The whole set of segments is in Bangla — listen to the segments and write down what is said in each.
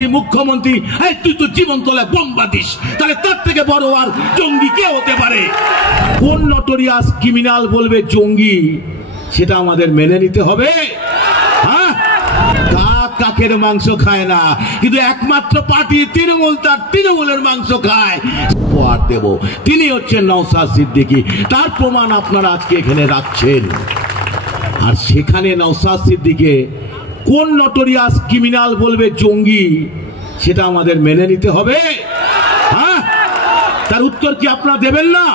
মুখ্যমন্ত্রী তুই তো জীবন তলায় বোম বাঁধিস, তাহলে তার থেকে বড় আর জঙ্গি কে হতে পারে? কোন নটোরিয়াস ক্রিমিনাল বলবে জঙ্গি, সেটা আমাদের মেনে নিতে হবে। হ্যাঁ, কাকের মাংস খায় না, কিন্তু একমাত্র পার্টি তৃণমূল, তার তৃণমূলের মাংস খায়। উপহার দেব, তিনি হচ্ছেন নওশাদ সিদ্দিকী। তার প্রমাণ আপনারা আজকে এখানে রাখছেন। আর সেখানে নওশাদ সিদ্দিকীকে কোন নটোরিয়াস ক্রিমিনাল বলবে জঙ্গি, সেটা আমাদের মেনে নিতে হবে। হ্যাঁ, তার উত্তর কি আপনারা দেবেন না?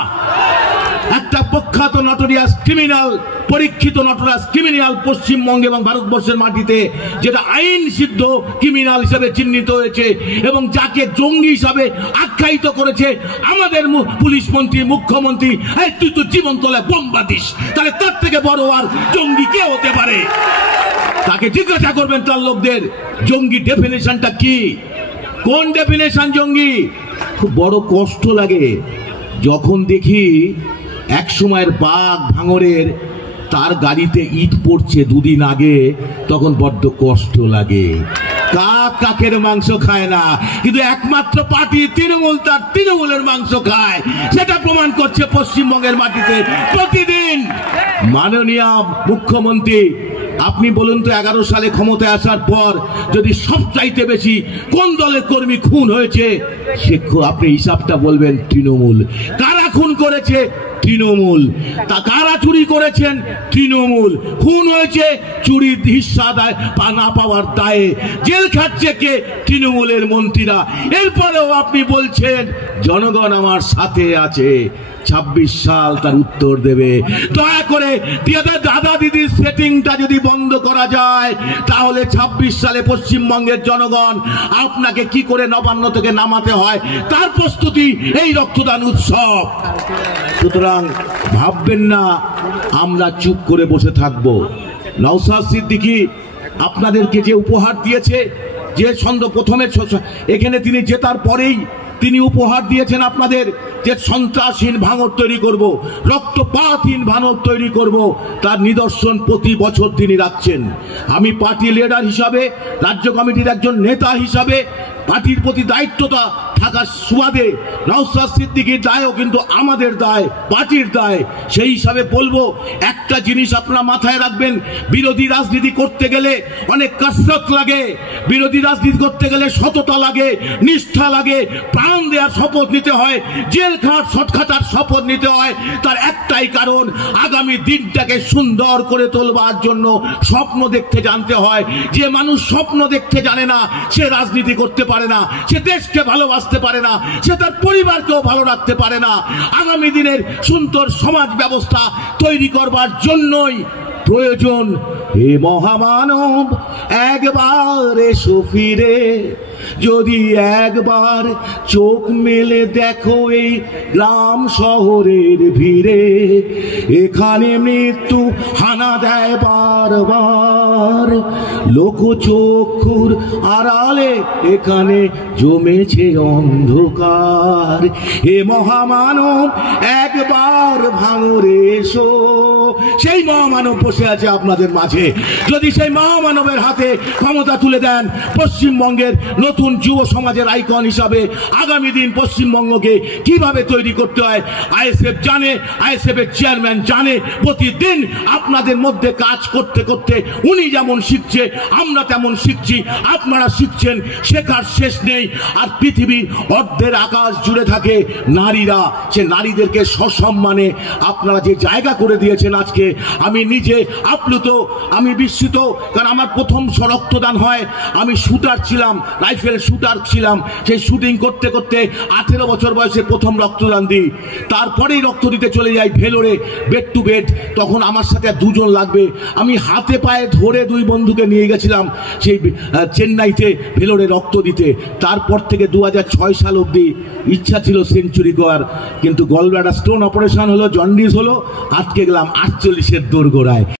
একটা প্রখ্যাত নটোরিয়াস ক্রিমিনাল, পরীক্ষিত নটোরিয়াস ক্রিমিনাল পশ্চিমবঙ্গে এবং ভারতবর্ষের মাটিতে, যেটা আইন সিদ্ধ ক্রিমিনাল হিসেবে চিহ্নিত হয়েছে এবং যাকে জঙ্গি হিসাবে আখ্যায়িত করেছে আমাদের পুলিশ মন্ত্রী, মুখ্যমন্ত্রী। তুই তো জীবন তলায় বোম বাঁধিস, তাহলে তার থেকে বড় আর জঙ্গি কে হতে পারে? তাকে জিজ্ঞাসা করবেন তার লোকদের, জঙ্গি ডেফিনেশনটা কি, কোন ডেফিনেশন জঙ্গি? খুব বড় কষ্ট লাগে যখন দেখি এক সময়ের বাঘ ভাঙড়ের তার গাড়িতে ইট পড়ছে দুদিন আগে, তখন বড্ড কষ্ট লাগে। কাকের মাংস খায় না, কিন্তু একমাত্র পার্টি তৃণমূল, তার তৃণমূলের মাংস খায়। সেটা প্রমাণ করছে পশ্চিমবঙ্গের মাটিতে প্রতিদিন। মাননীয় মুখ্যমন্ত্রী, আপনি বলুন তো 11 সালে ক্ষমতায় আসার পর যদি সবচাইতে বেশি কোন দলের কর্মী খুন হয়েছে, সে আপনি হিসাবটা বলবেন তৃণমূল। কারা খুন করেছে? তৃণমূল। তা কারা চুরি করেছেন? তৃণমূল। খুন হয়েছে চুরির হিস্সা না পাওয়ার দায়ে, জেল খাটছে কে? তৃণমূলের মন্ত্রীরা। এরপরেও আপনি বলছেন জনগণ আমার সাথে আছে। 26 সাল তার উত্তর দেবে। দয়া করে দাদা দিদির সেটিংটা যদি বন্ধ করা যায়, তাহলে 26 সালে পশ্চিমবঙ্গের জনগণ আপনাকে কি করে নবান্ন থেকে নামাতে হয় তার প্রস্তুতি এই রক্তদান উৎসব। সুতরাং ভাববেন না আমরা চুপ করে বসে থাকব। নওশাদ সিদ্দিকী আপনাদেরকে যে উপহার দিয়েছে, যে প্রথমে এখানে তিনি জেতার পরেই তিনি উপহার দিয়েছেন আপনাদের, যে সন্ত্রাসহীন ভাঙড় তৈরি করব, রক্তপাতহীন ভাঙড় তৈরি করব, তার নিদর্শন প্রতি বছর তিনি রাখছেন। আমি পার্টি লিডার হিসাবে, রাজ্য কমিটির একজন নেতা হিসাবে পার্টির প্রতি দায়িত্বটা থাকার সুবাদে নওশাদ সিদ্দিকীর দায়ও কিন্তু আমাদের দায়, পার্টির দায়। সেই হিসাবে বলবো, একটা জিনিস আপনারা মাথায় রাখবেন, বিরোধী রাজনীতি করতে গেলে অনেক কসরত লাগে, বিরোধী রাজনীতি করতে গেলে সততা লাগে, নিষ্ঠা লাগে, প্রাণ দেওয়ার শপথ নিতে হয়, জেল খাটার শপথ নিতে হয়। তার একটাই কারণ, আগামী দিনটাকে সুন্দর করে তোলবার জন্য স্বপ্ন দেখতে জানতে হয়। যে মানুষ স্বপ্ন দেখতে জানে না, সে রাজনীতি করতে পারে না, সে দেশকে ভালোবাসতে পারে না, সে তার পরিবারকেও ভালো রাখতে পারে না। আগামী দিনের সুন্দর সমাজ ব্যবস্থা তৈরি করবার জন্যই প্রয়োজন হে মহামানব একবার এসো ফিরে, যদি একবার চোখ মেলে দেখো এই গ্রাম শহরের ভিড়ে, এখানে মৃত্যু হানা দেয় বারবার, লোকচক্ষুর আড়ালে এখানে জমেছে অন্ধকার। হে মহামানব একবার ভাঙড়ে এসো। সেই মহামানব বসে আছে আপনাদের মাঝে। যদি সেই মহামানবের হাতে ক্ষমতা তুলে দেন, পশ্চিমবঙ্গের নতুন যুব সমাজের আইকন হিসাবে আগামী দিন পশ্চিমবঙ্গকে কিভাবে তৈরি করতে হয় আইএসএফ জানে, আইএসএফ এর চেয়ারম্যান জানে। প্রতিদিন আপনাদের মধ্যে কাজ করতে করতে উনি যেমন শিখছে, আমরা তেমন শিখছি, আপনারা শিখছেন, শেখার শেষ নেই। আর পৃথিবীর অর্ধের আকাশ জুড়ে থাকে নারীরা, সে নারীদেরকে সসম্মানে আপনারা যে জায়গা করে দিয়েছেন আজকে, আমি নিজে আপ্লুত, আমি বিস্মিত। কারণ আমার প্রথম রক্তদান হয়, আমি শুটার ছিলাম, রাইফেল শুটার ছিলাম। সেই শুটিং করতে করতে 18 বছর বয়সে প্রথম রক্তদান দিই। তারপরেই রক্ত দিতে চলে যাই ভেলোরে, বেড টু বেড। তখন আমার সাথে 2 জন লাগবে, আমি হাতে পায়ে ধরে 2 বন্ধুকে নিয়ে গেছিলাম সেই চেন্নাইতে ভেলোরে রক্ত দিতে। তারপর থেকে 2006 সাল অবধি ইচ্ছা ছিল সেঞ্চুরি করার, কিন্তু গলব্লাডার স্টোন অপারেশন হলো, জন্ডিস হলো, আটকে গেলাম 48-এর দোরগোড়ায়।